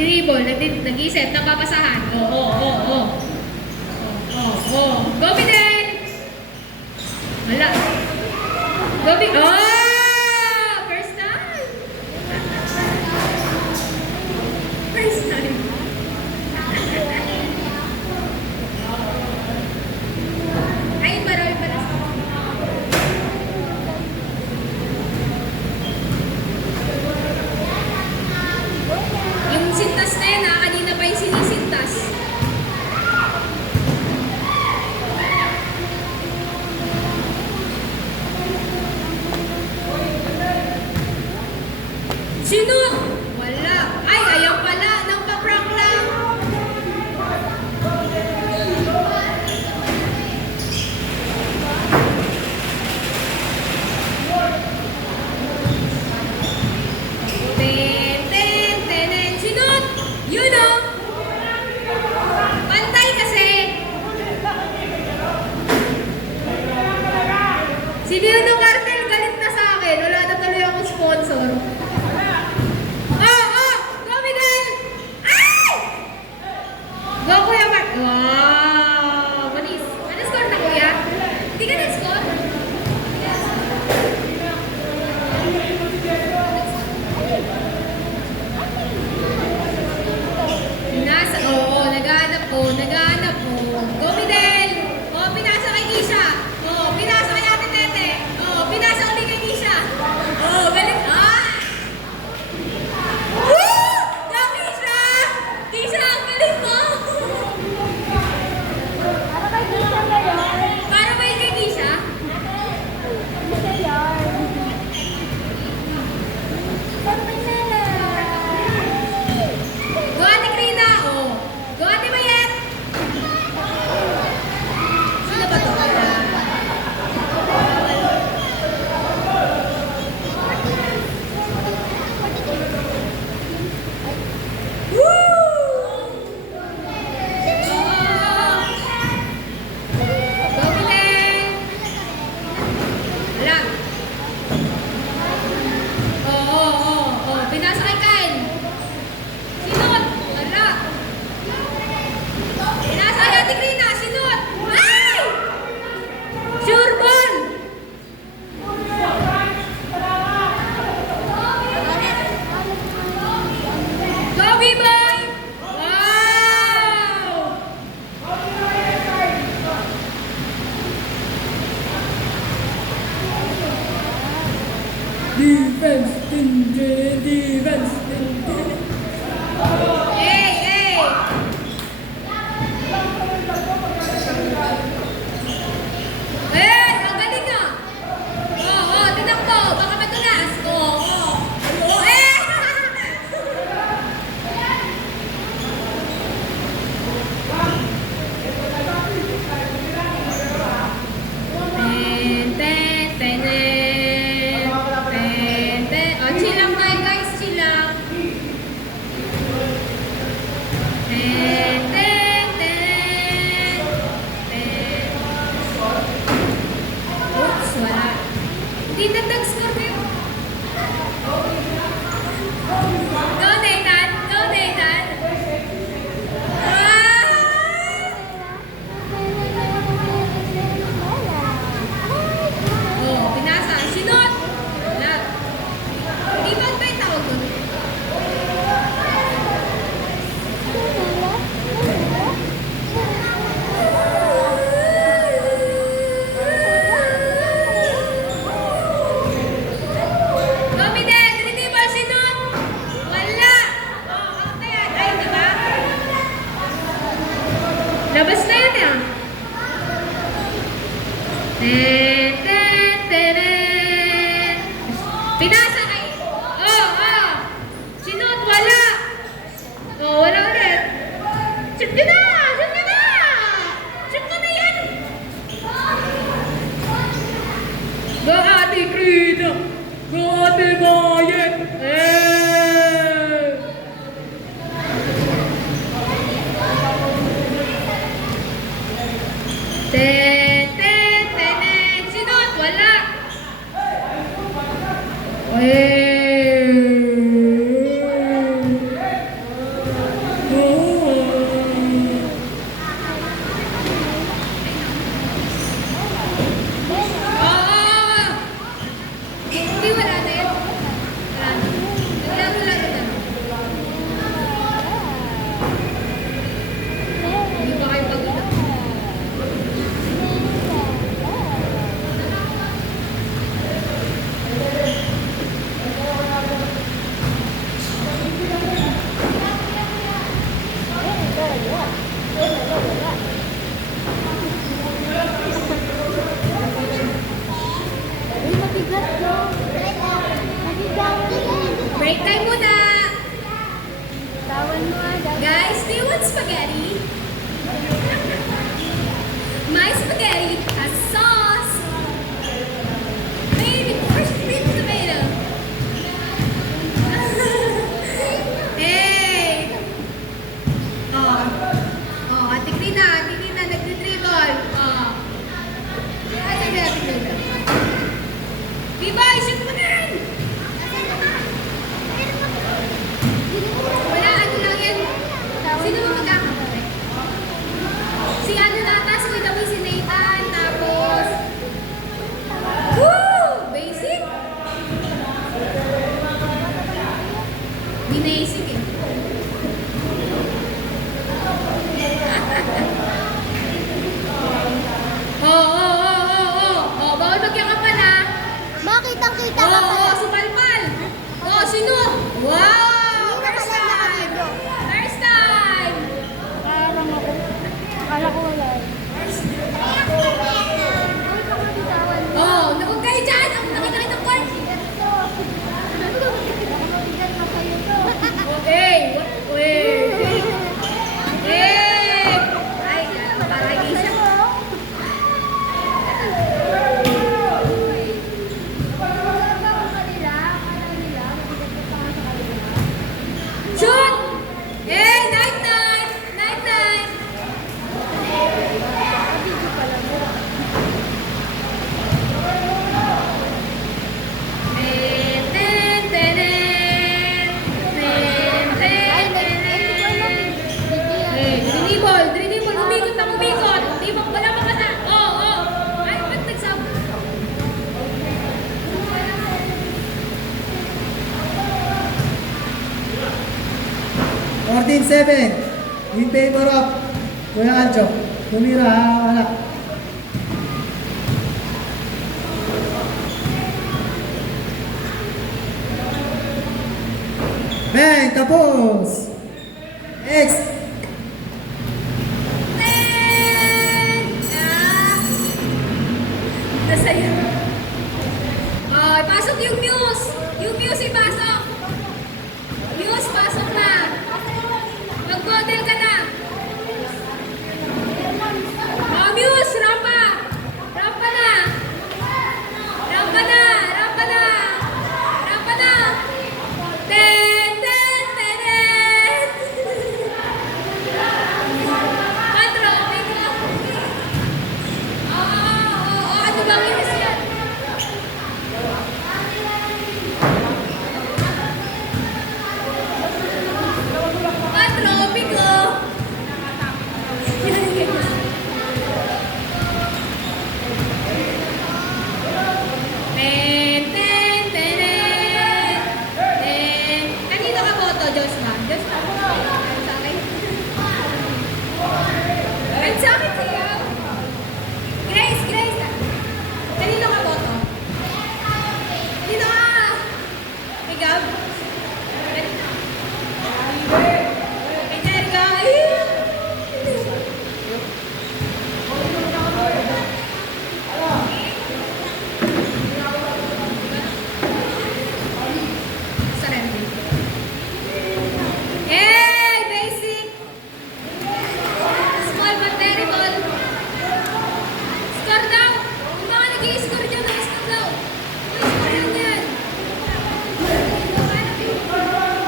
nagdi-dribble, nag-iisip, napapasahan. Oo. Go, Fidel! Wala. Go, Fidel! Oh! First time! First time. Ay, marami pala. Yung sintas na yan, kanina pa yung sinisintas. Sino? Wala. Ay, ayaw pala. Nang pa-prank lang. Sino? Yun o. Pantay kasi. Si Bino Cartel galit na sa akin. Wala na tuloy akong sponsor. Go, Kuya Mark. Wow! Manis. Ano score na, Kuya? Hindi ka na-score? Naghahanap po. Go, Fidel! Pinasa kay Kisha. Pinasa kay Ate Tete. Pinasa ulit kay Kisha. Galit. Woo! Go, Kisha! Kisha, ang galing mo! Para ba yung kay Kisha? Go, Ate Krina! Go, Ate Mayet! Sino ba to? Pinasa kay Kyle. Sinot. Wala. Pinasa kay Ate Krina. Sinot. Ay! Sure ball. Go, B-boy. Wow! Defense. Defense. Hey! Ang galing nga! Tinakbo! Baka madulas! Chill lang tayo, guys. Chill lang. Oops, wala. Hindi na nag-score ko yun. Go, Nathan! Go, Nathan! Pinasa. Sinot! Wala. Hindi ba ba yung tawag doon? Labas na yan eh. Pinasa kay... Sinot, wala. Wala ulit. Shoot ka na! Shoot ka na! Shoot ka na yan! Go, Ate Krina! Go, Ate Mayet! Sinot, wala. Break time muna. Tawan mo agad. Guys, do you want spaghetti? My spaghetti has sauce. Maybe fresh green tomato. Hey! Oh. Oh, Ate Krina, nagdi-dribble. Oh. Ate Krina. Bibay, shoot mo na rin! Wala, ano lang yan. Sino mo magkakapare? Si ano nata, si Kuya Dawi, si Nathan, tapos... Woo! Basic? Binasic eh. Oh, bawal magyakapan ha. Bakit ang kita Oo, ka pala? sumalpal. Oo, sino? Wow! Hindi na First pala time! nakabilo. First time! Parang ako. Akala ko wala. Oh, huwag kayo dyan! Ako nakita kitang court! Okay! Wait! Hey! Ay, para hindi siya. Shoot! Hey! Night! Drinibol, umikot na umikot. Di ba, wala pa kasa. Ay, ba't nagsab? 14-7 in favor of Kuya Ancho. Tumira ha, wala. Bang! Tapos! Next! Nasa'yo. Ay, pasok yung Muse. Yung Muse, ipasok. Muse, pasok na. Mag-model ka na. Oh, Muse, rampa. Rampa na. Rampa na. Rampa na. Rampa na. Ten, ten, ten, ten. Patro, may ka. Ano bang inis yan? Patro, bigo. Ten, ten, ten, ten. Kanino ka boto, Josma? Josma? Sa akin? Ay, sa akin siya. Grace. Kanino ka boto? Kanino ka? Kay Gab? Kay Jerga? Sa Randy. Hey! Basic! Small but terrible. Score daw! Yung mga nag-i-score dyan, nag-score daw. Nag-score lang yan.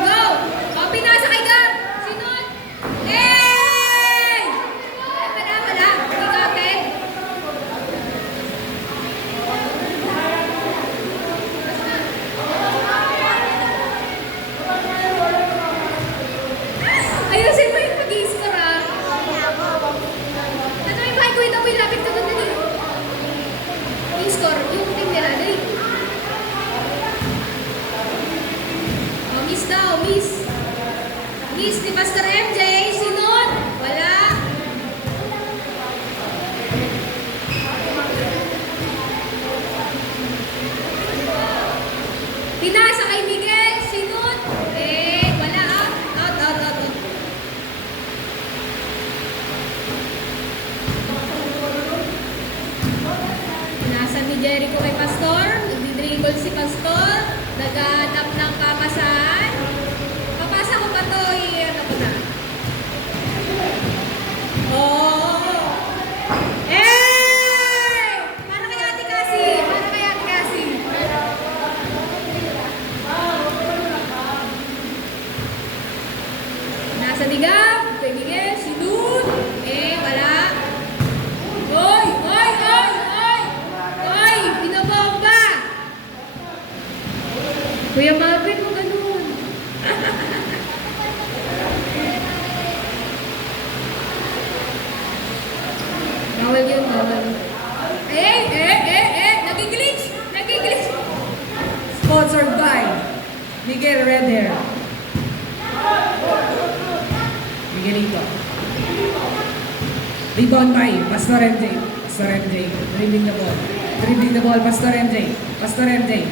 Go! O, pinasa kay Gab. Sinod. Hey! Wala. Ikaw, Ted. Ayusin mo yung pag-i-score, ha? Ano yung bahay ko ito? Lapit ka doon dali. I-score. Yung team nila, dali. Oh, miss daw, miss. Miss ni Pastor MJ. Sinod. Wala. Pinasa kay Miguel. Sinod. Wala, ah. Out. Pinasa ni Jericho kay Pastor. Nagdi-dribble si Pastor. Naghanap ng papasahan. Kuya Marvin, mo ganun. Bawal yun, bawal. Nagiglitch! Nagiglitch! Sponsored by Miguel Red Hair. Miguelito. Rebound by Pastor MJ. Pastor MJ. Dribbling the ball. Dribbling the ball. Pastor MJ. Pastor MJ.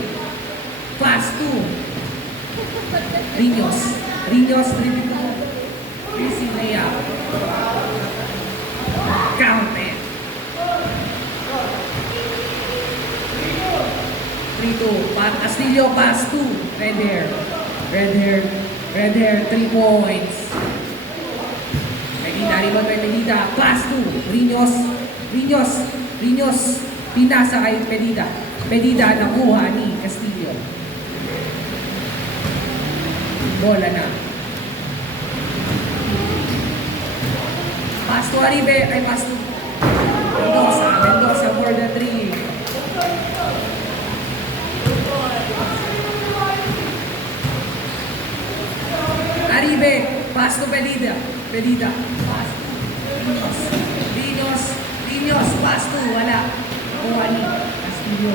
Pass to Riños. Riños dribbling the ball. Easy layup. Counted. 3-2. Castillo pass to Red Hair. Red Hair. Red Hair 3 points. Medina rebound by Medina. Pass to Riños. Riños. Riños. Pinasa kay Medina. Medina nakuha ni Castillo. Bola na. Pass to Aribe. Ay, pass to Mendoza. Mendoza for the 3. Aribe. Pass to Pedida. Pedida. Pass to Riños. Riños. Riños. Pass to. Wala. Nakuha ni Castillo.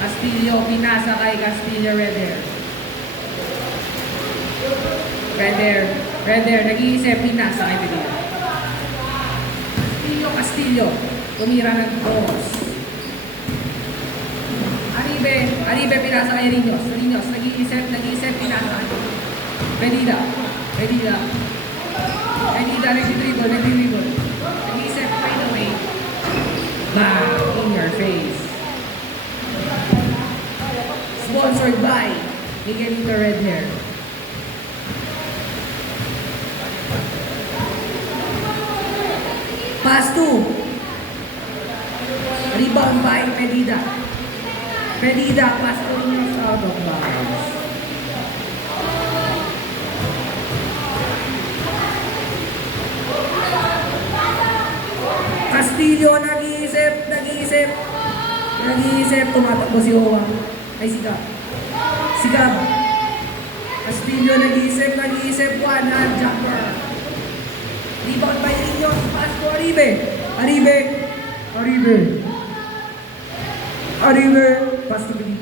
Castillo. Pinasa kay Castillo Red Hair. Red Hair. Red Hair. Nag-iisip. Pinasa kay Pedida. Castillo. Castillo. Tumira ng boss. Aribe. Aribe. Pinasa kay Riños. Riños. Nag-iisip. Nag-iisip. Pinasa kay Pedida. Pedida. Pedida. Nag-dribble. Nag-dribble. Nag-iisip. Right away. Bang! In your face. Sponsored by Miguelito Red Hair. Pass to. Rebound by Pedida. Pedida. Pass to Riños out of bounds. Castillo, nag-iisip, nag-iisip. Nag-iisip, tumatakbo si Owa. Ay, Sigab. Sigab. Castillo, nag-iisip, nag-iisip. One-hand jumper. Rebound by Riños. Pass to Aribe. Aribe. Aribe. Aribe. Pass to Bili.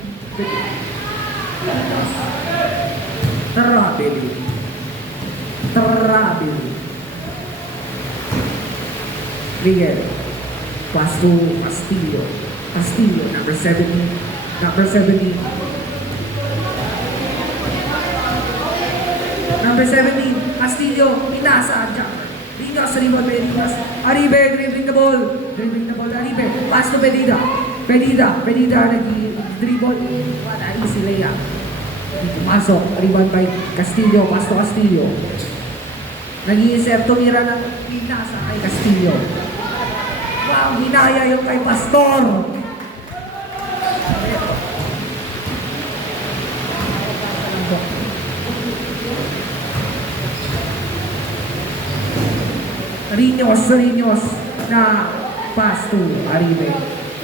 Tarabili. Tarabili. Miguel. Pass to Castillo. Castillo, number 70. Number 70. Number 17. Castillo. Pinasa. Jumper. Riños. Rebound by Riños. Aribe. Dribbling the ball. Dribbling the ball. Aribe. Pass to Pedida. Pedida. Pedida. Nag-dribble. Wala. Easy layup. Pumasok. Rebound by Castillo. Pass to Castillo. Nag-iisip. Tumira ng pinasa kay Castillo. Wow, hinaya yung kay Pastor. Riños na pass to Aribe.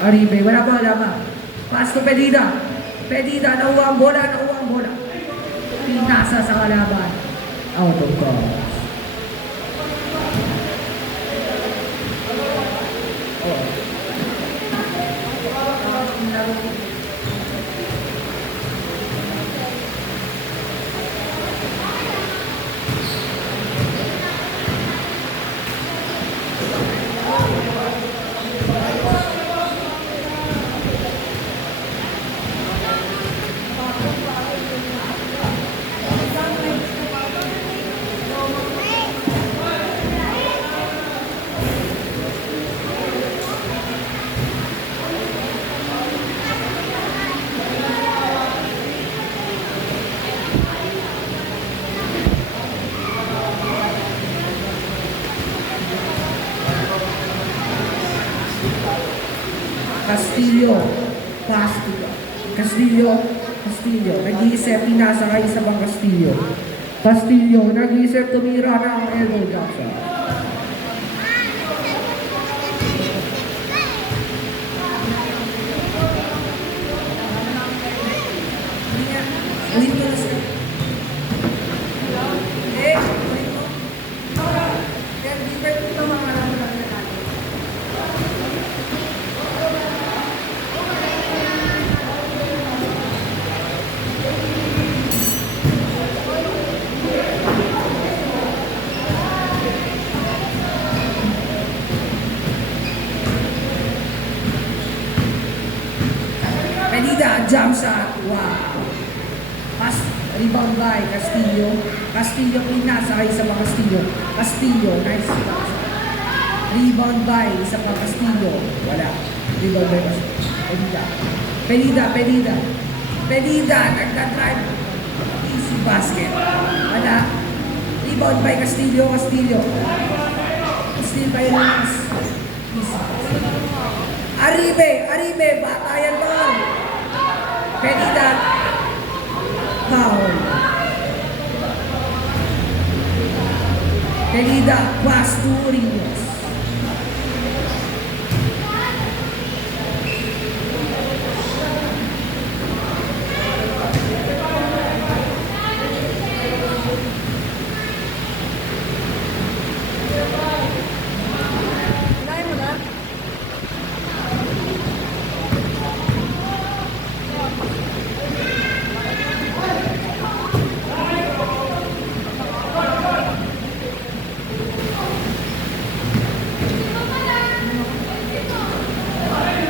Aribe, wala ba? Pass to Pedida. Pedida, nauwang bola. Pinasa sa kalaban. Out of bounds. Castillo, pass to Castillo, nag-iisip, pinasa kay isa pang Castillo, nag-iisip, tumira ng elbow Jackson. Ulit ko na sir. Eh, ulit mo. Kaya different ito mga naman natin. Medida, jump shot. Wow. Pass, rebound by Castillo. Castillo, pinasakay sa mga Castillo. Castillo, nice. Rebound by isa pa Castillo. Wala. Rebound by Pedida. Pedida. Pedida, nagdadrive. Easy basket. Wala. Rebound by Castillo. Castillo by Lunas. Easy basket. Aribe, batayan doon. Pedida. Foul. Pedida, pass to Rios. Unahin mo na.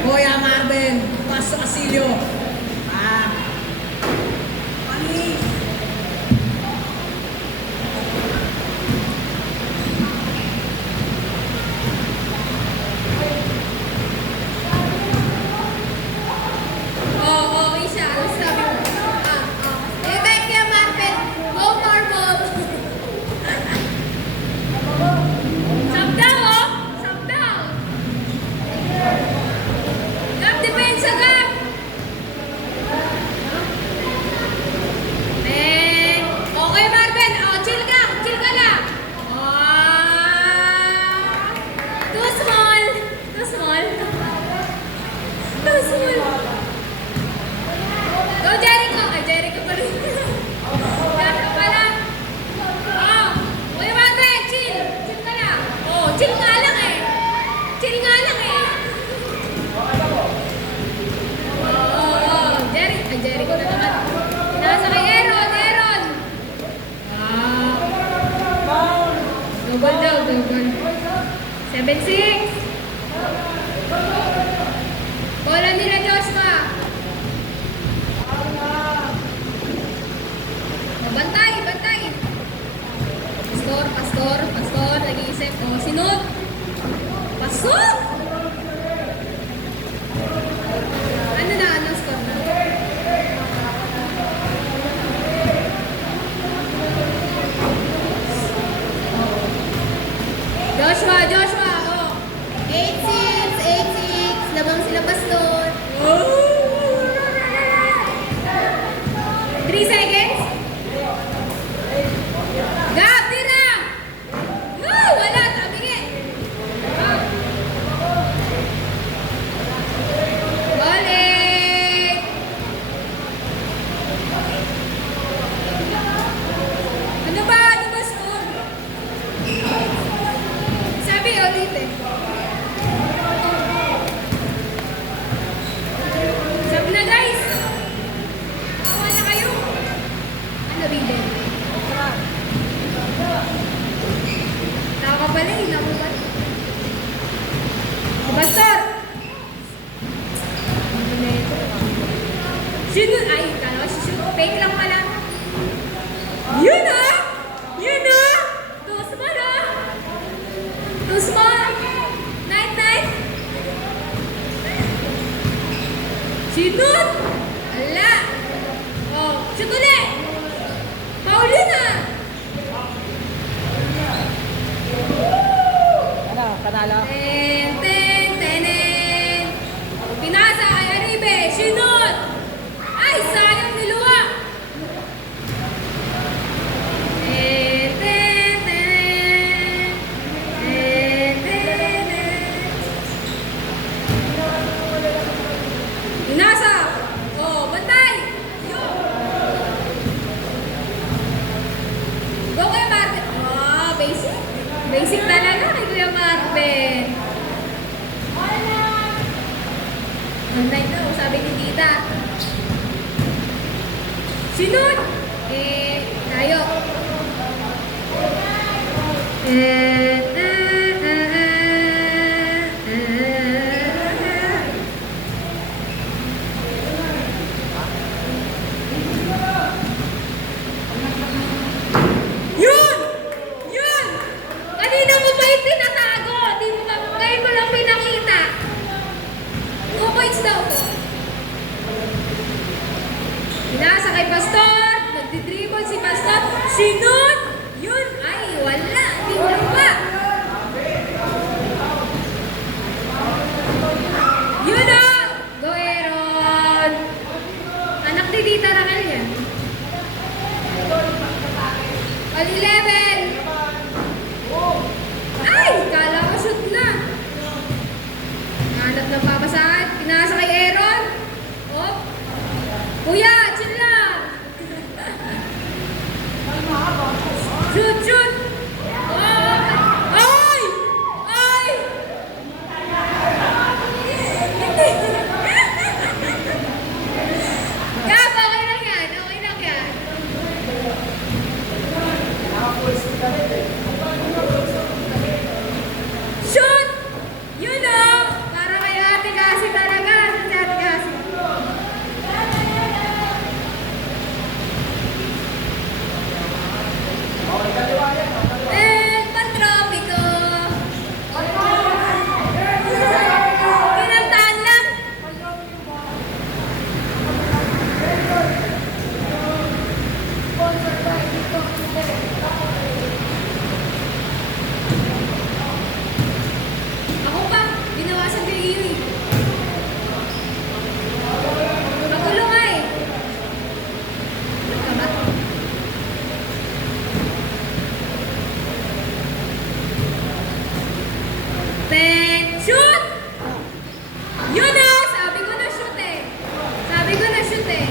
Kuya Marvin, paso Casilio. Panis. Isha, ano sabi mo? Kaya Marvel, go Marvel! Sub down, oh! Sub down! Gap, depensa, gap! Okay, Marvel, chill ka lang! Too small! Too small! Too small! Go, Jericho! Jericho pa rin. Jericho pa lang. Uy, Marvin, chill! Chill ka lang. Chill nga lang eh. Chill nga lang eh. Jericho na naman. Nasa kay Aaron. Double daw, double. 7-6. Bola nila, Joshua. Bantay! Pastor, nag-iisip. Sinot! Pasok! Anong score na? Joshua! 8-6. Labang sila Pastor. 3 seconds? Gap, tira! No, wala, tabingin. Balik! Ano ba score? Sabi ulit eh. Sabi na guys. Awa na kayo. Ano bigyan? Nakakapalay, nakakapalay. Pastor! Sino? Ay, kala ko si shoot. Fake lang pala. Yun ah! Too small ah! Too small! Night! Sinut! Ala! Shoot ulit! Paul yun ah! Panalo. Ten. Pinasa kay Aribe. Sinut! Ay, sayang niluwa! Pinasa! Bantay! 7. All night daw, sabi ni tita. Sinod! Tayo. Yun! Yun! Kanina mo pa yung tinatago. Di mo ba, ngayon mo lang pinakita. 2 points daw po. Pinasa kay Pastor. Nagdidribble si Pastor. Sinod! Yun! Ay, wala. Di mo pa. Yun o! Go, Aaron! Anak ni Tita Raquel yan. All 11! Ay! Kala ko shoot na. Hanap ng papasahan. Pinasa kay Aaron. Oh! Kuya! Chill lang! Shoot! Shoot! Oh! Ay! Ay! Gab, okay lang yan. Okay lang yan. Shoot! Yun o! Para kay Ate Cassie talaga. Sa si Ate Cassie. And pantropiko. Kinantaan lang. Ako pa, binawasan ko yung iyo eh. Magulo nga eh. Ano ka ba? Then, shoot! Yun na! Sabi ko na shoot eh. Sabi ko na shoot eh.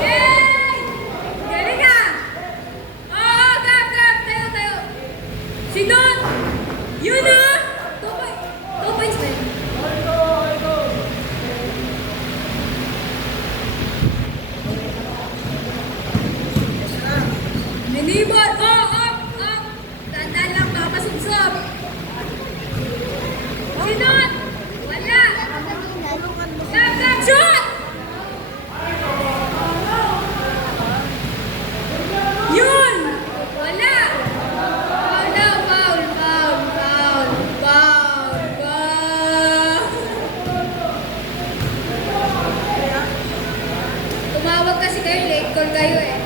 Yay! Galing ka! Oo, Gab! Tayo, tayo. Sinod! Yun na! 2 points na yun. Minibot! Oh! Up! Up! Tandaan lang, baka masubsob. Sinod! Wala! Gab! Shoot! Yun! Wala! Foul daw! Foul! Foul! Foul! Foul! Foul! Tumawag kasi kayo, late call kayo eh.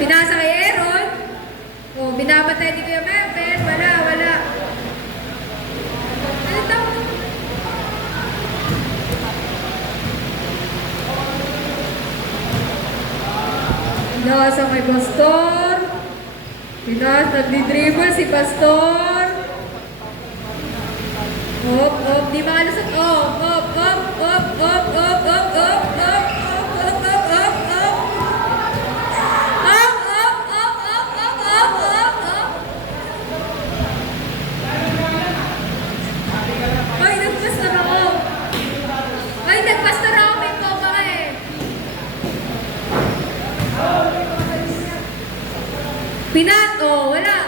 Pinasa kay Aaron. Oh, binabatay ni Kuya Mepen. Wala, wala. Ano tawag? Pinasa kay Pastor. Nagdi-dribble si Pastor. Hop, hop. Di makalusot. Hop, hop, hop, hop, hop, hop, hop, hop, hop, hop, hop, hop, hop, hop. Up, up, up, up, up, up, up, up. Ay, nagpastor ako. Ay, nagpastor ako. May copa ka eh. Pinat, oh, wala.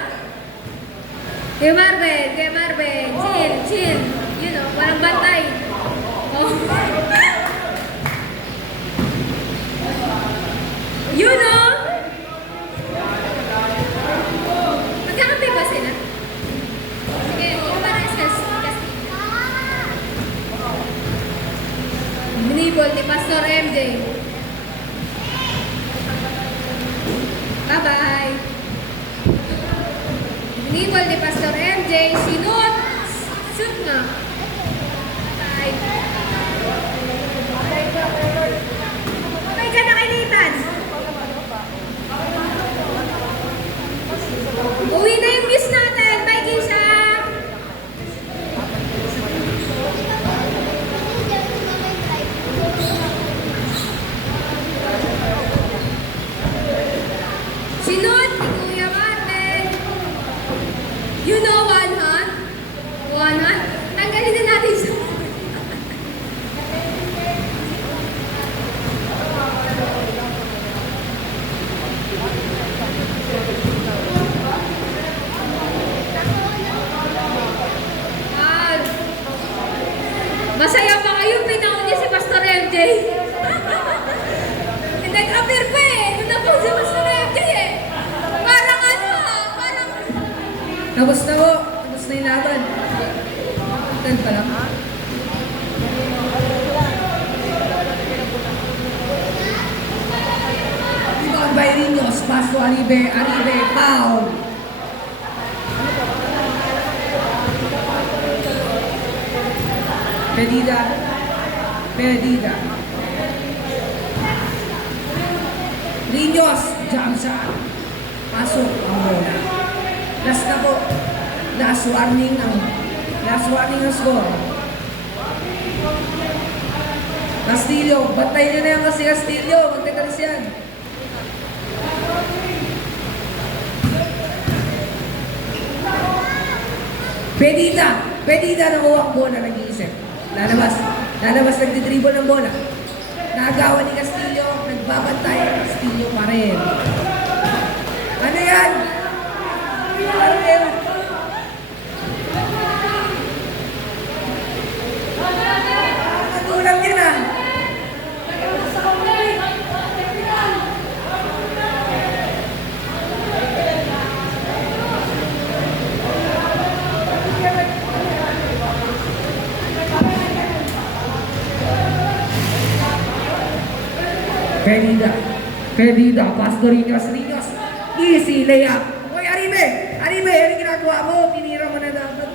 Kuya Marvin, chill, chill. You know, walang bantay. Oh. You know? Magkakampi ba sila? Sige, ikaw ba na Binibol ni Pastor MJ. Bye-bye. Binibol ni Pastor MJ. Sinot. Shoot na. Bye. Okay ka na kay Nathan. Uwi na yung miss natin. Bye, Kisha. Sinod ni Kuya Martin. You know one hand? One hand? Tanggalin na natin sa... Ah, masaya pa kayo, pinauli si Pastor MJ. Nag-appear pa eh. Nung napo si Pastor MJ eh. Parang ano, parang... Tapos na po. Tapos na yung laban. 10 pa lang. Rebound by Rinos. Pass to Aribe. Aribe. Foul. Pedida. Pedida. Rinos. Jump shot. Pasok ang bola. Last na po. Last warning ang score. Castillo, bantay nyo na yan kasi Castillo. Magtatalis yan. Pedida nakuha ang bola, nag-iisip. Lalabas, nagdidribble ng bola. Nagawa ni Castillo, nagbabantay. Castillo pa rin. Ano yan? Ano yan? Magulang yan ah. Pedida, pass to Rinos. Easy layup. Hoy, Aribe, ano ginagawa mo? Tinira mo na dapat.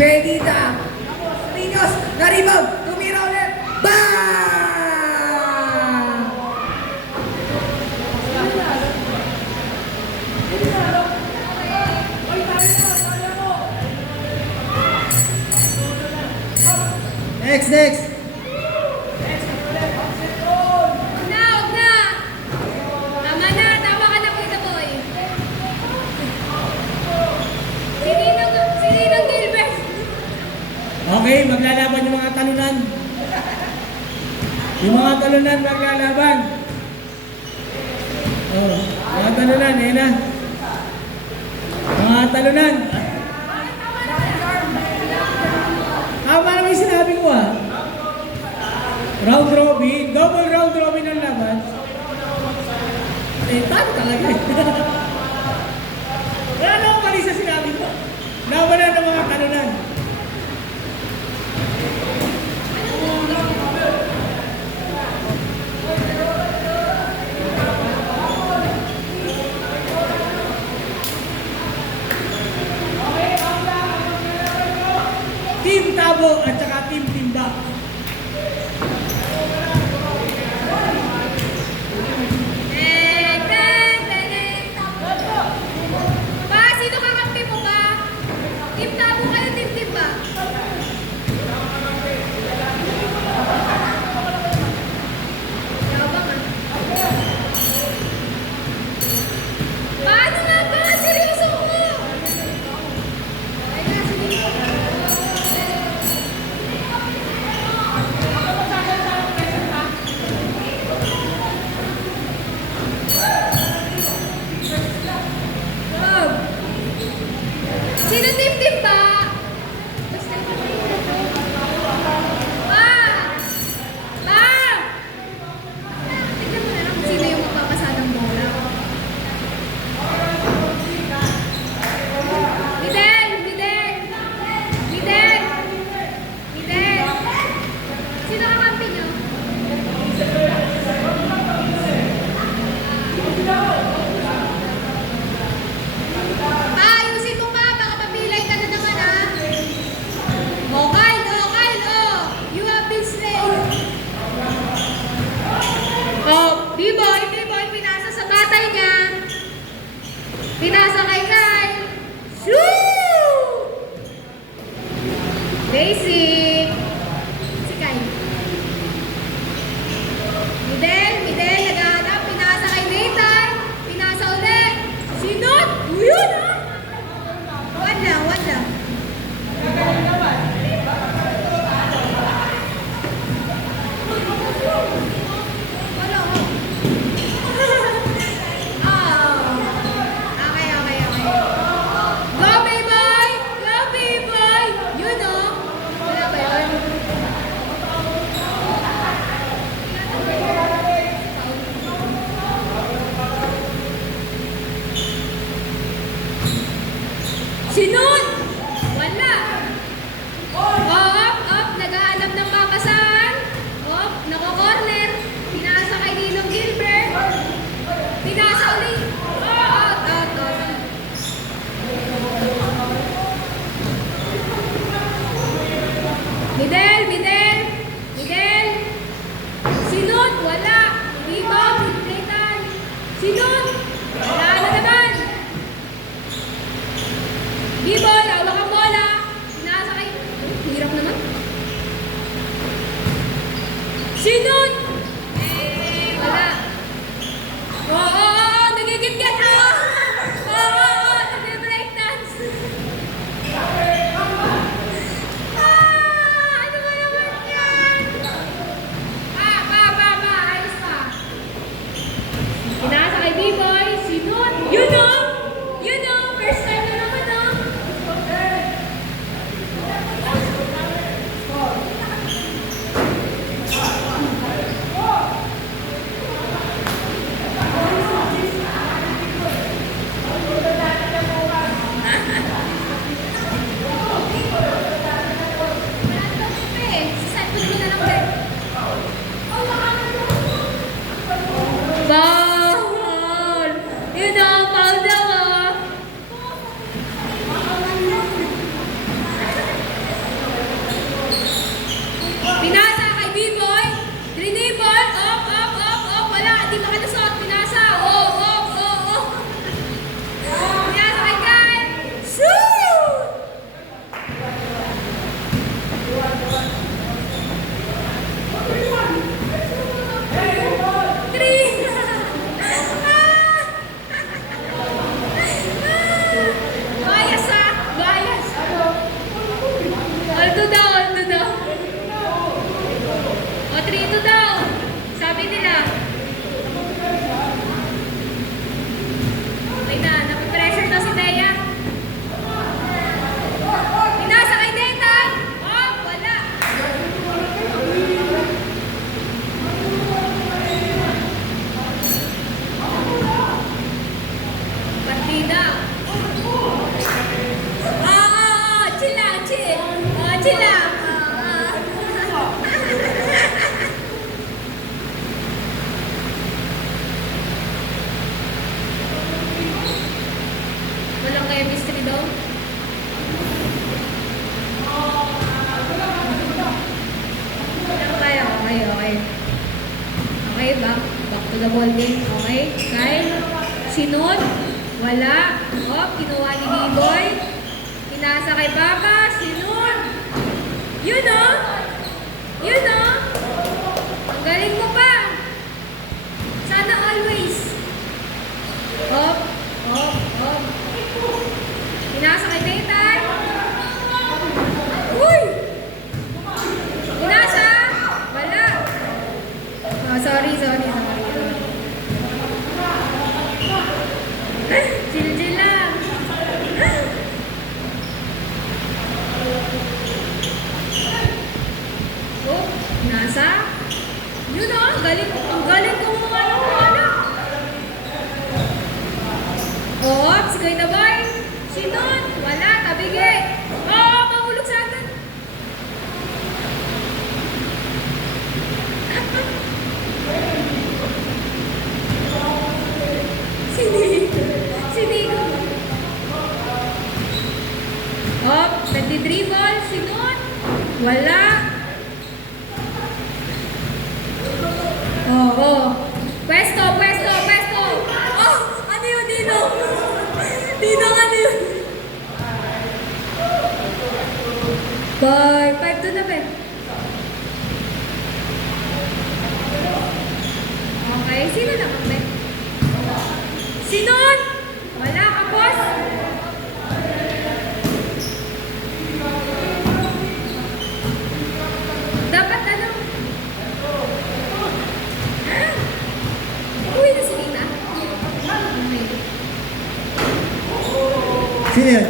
Pedida, Rinos, na-rebound, tumira ulit. Bang! Next. Huwag na. Tama ka na Kuya Boy. Sininong Gilbert? Okay, maglalaban yung mga talunan. Yung mga talunan maglalaban. Oh, mga talunan, eh na. Mga talunan. Tama naman yung sinabi ko ah. Round robin, double round robin ang laban. Eh, talo talaga eh. Wala na akong mali sa sinabi ko. Laban na ng mga talunan. Team Tabo at saka Team Timba. Ba, sino kakampi mo ba? Team Tabo kayo, Team Timba? Yabang ah. Paano nga ba? Seryoso ko! Ay na, sige. Bob! Sino Team Timba? Basta ba! Tignan mo na lang kung sino yung magpapasadang bola. Midel! Sino kakampi niyo? Ayusin mo pa, baka mapilay ka na naman ah. Kyle, you have been slain. Oh, B-boy, pinasa sa batay niya. Pinasa kay Kyle. Shoo! Basic. Si Kyle. Midel, naghahanap. Pinasa kay Nathan. makalusot. Pinasa. Oh, oh, oh, oh. Pinasa kay Kyle. Shoot! Three. Bias ah. Bias. All to daw, all to daw. O, 3-2 daw. Sabi nila. Okay na, napipressure daw si Thea. Pinasa kay Dental. Oh, wala. Partida. Chill lang, chill. Chill lang. Walang chemistry daw. Okay, okay, okay. Okay, back to the ball game. Okay, Kyle. Sinod. Wala. Oh, kinuha ni B-Boy. Pinasa kay Papa. Sinod. Yun oh. Yun oh. Ang galing mo pa. Sana always. Op, op, op. Pinasa kay Taytay. Uy! Pinasa! Wala. Oh, sorry. Chill lang. Oh, pinasa. Yun oh, ang galing kung ano. Oh, si Kuya na boy. Sinun. Wala, tabigi. Oh, mahulog sa atin. Sinigo. Oh, 23 ball. Sinun. Wala. Oh. Pwesto. Oh, ano yun, Dino? Dino, ano yun? 5 to na ba? Okay, sino na kami? Sinon! Wala ka, boss? Dapat ano? Uy, na si Nina. Okay. Sino yan?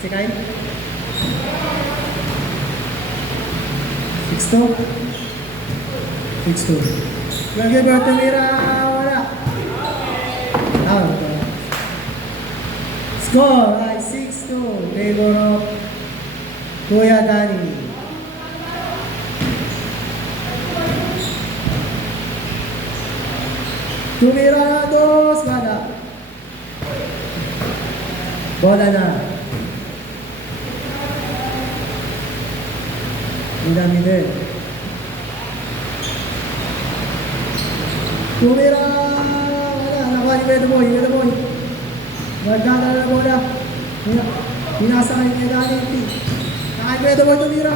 Si Kyle? 6-2? 6-2. Lagi ba tumira? Wala. Ito. Score ay 6-2. Favor of Kuya Danny. Tumira 2, wala. Bola na. Mida. Tumira. Wala. Nakuha ni Beto Boy. Magkana na bola. Pinasa kay Dani. Kaya Beto Boy tumira.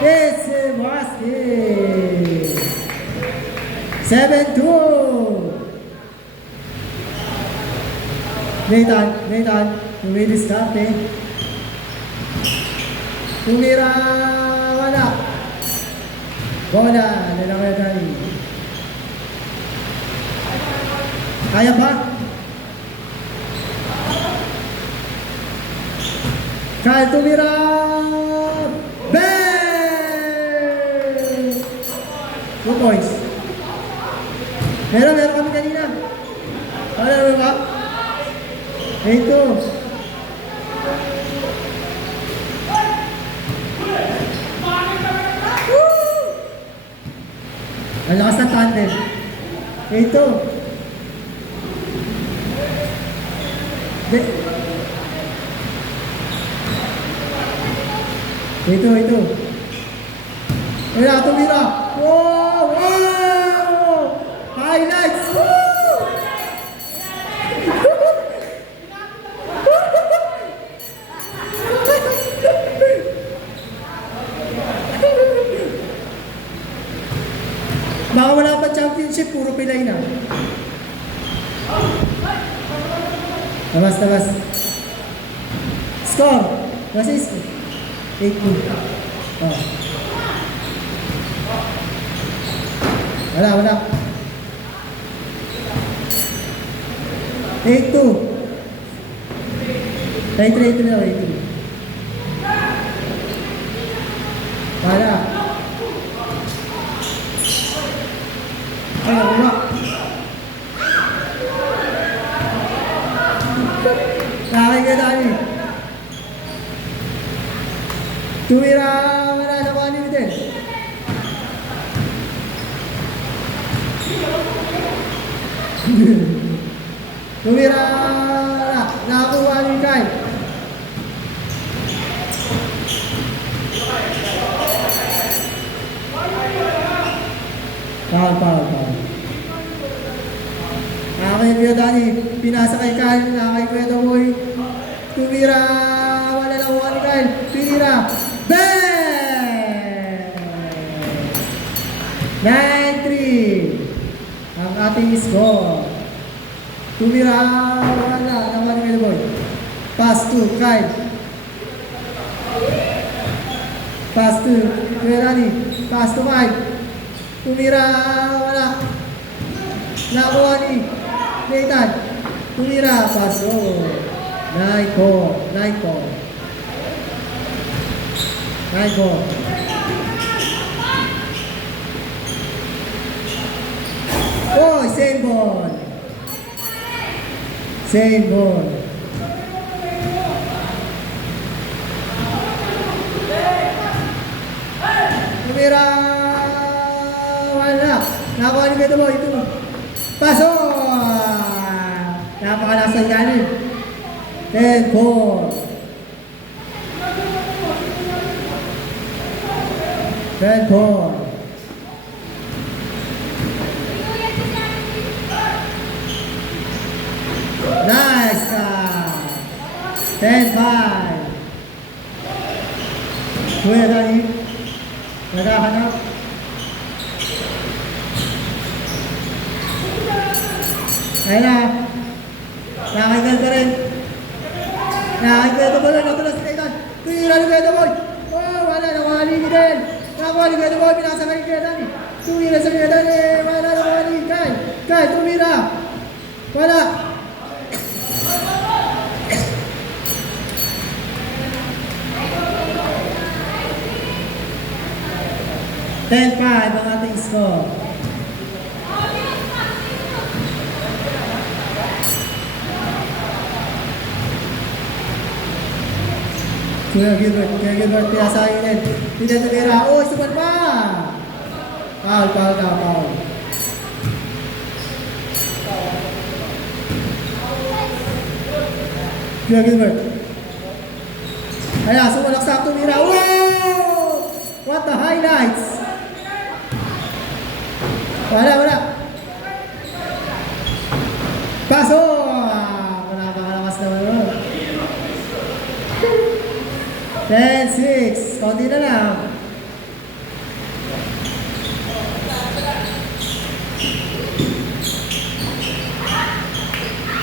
Ese basket. 7-2. Nathan, dumidiskarte. Tumira, wala. Bola, lalaki tayo. Kaya ba? Kaya tumira. Bang! 2 points. Meron kami kanina. Ano ba? Ito. Ang lakas ng tandem. Ito. Ito. Wala, tumira. Wow! Highlights! Labas, labas. Score. Basis. 8-2. Oh. Wala, wala. 8-2. 8-3 na, 8-3. Wala. Ay, wala. Nakakita ni. Tumira, wala na kuha ni din. Tumira, wala. Nakakuha ni Kai. Pahal. Nakakay Kuya Dani, pinasa kay Kyle, nakakay Kuya Dawoy. Tumira, wala na kuha ni Kyle. Pinira, bang! 9-3 ang ating score. Tumira, wala na kuha ni Kuya Dawoy. Pass to Kyle. Pass to Kuya Dani. Pass to Kyle. Tumira, wala. Nakuha ni Nathan. Tumira, paso. 9-4. Oh, same ball. Tumira, wala. Nakuha ni Beto Boy. Ito. Paso! Napakalasan ganin. 10-4. Nice ka! 10-5. Kuya Dani, naghahanap. Ayun na. Nakakaigal ka rin. Nakakaigal ka rin. Natulas si Nathan. Tumira ni Kuya Dawoy. Oh, wala. Nakuha ni Miguel. Nakuha ni Kuya Dawoy. Pinasa ka ni Kuya Dani. Tumira sa Kuya Dani. Wala. Nakuha ni Kyle. Kyle, tumira. Wala. ang ating score. Kuya Gilbert, piyasahin din. Hindi tumira. Oh, suman pa! Foul. Kuya Gilbert. Ayan, sumalaksak tumira. Wow! What the highlights! Wala. Paso! Nakakalakas naman yun. 10-6. Konti na lang.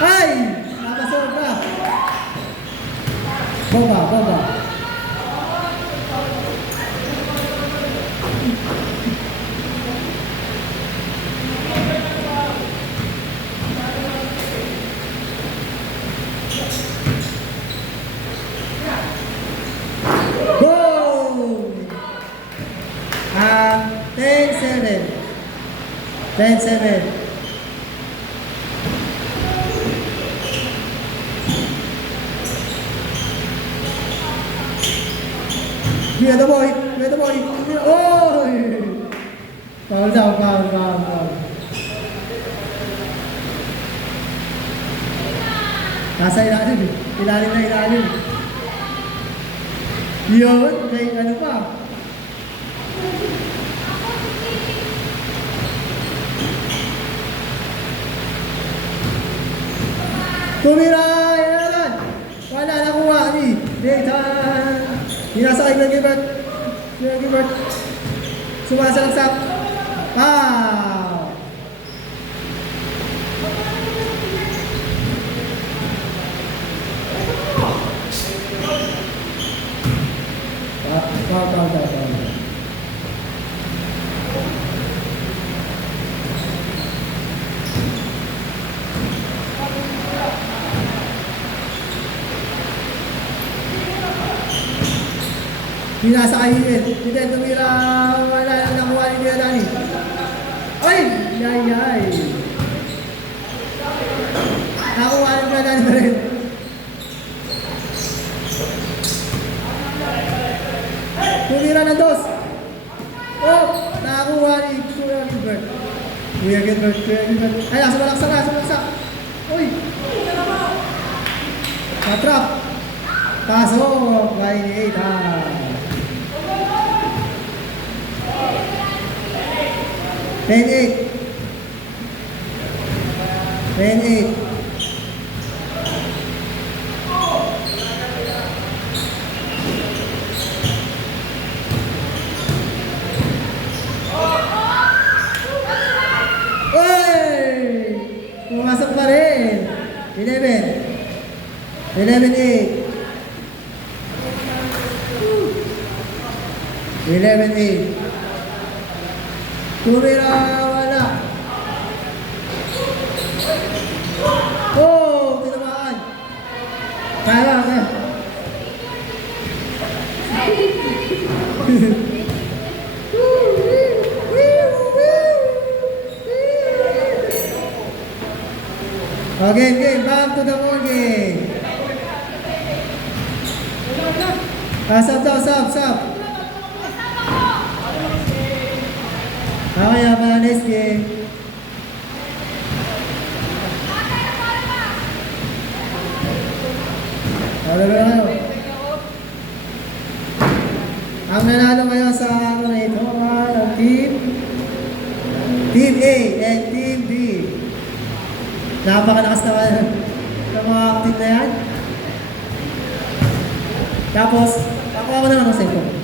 Ay! Nakasod na. Bomba. Goal! 10-7. Kuya Dawoy. Oy! Foul. Nasa ilalim. Ilalim. Yun, may ano pa. Tumira! Yan! Wala nakuha ni Nathan. Hinasa kay Gilbert. Sumasalaksak. Pinasa kay Eden. Eden, tumira. Wala lang nakuha ni Kuya Danny. Ay! Yay, yay. Nakuha ni Kuya Danny pa rin. Tumira ng dos. Oh! Nakakuha ni Kuya Gilbert. Kuya Gilbert. Ay, sumalaksak na, sumalaksak. Uy! Patrap. Pasok. By ni Ethan. 10-8. 10-8. Oy! Pumasok pa rin. 11. 11-8. 11-8. Tumira, wala. Oh, tinamaan. Kaya, kaya. Okay, game. Back to the ball game. Sub. Okay, para next game. Wala ba kayo? Ang nanalo ngayon sa ano na ito, ang Team A and Team B. Napakalakas naman ng mga team na yan. Tapos, ako naman ang sa ito.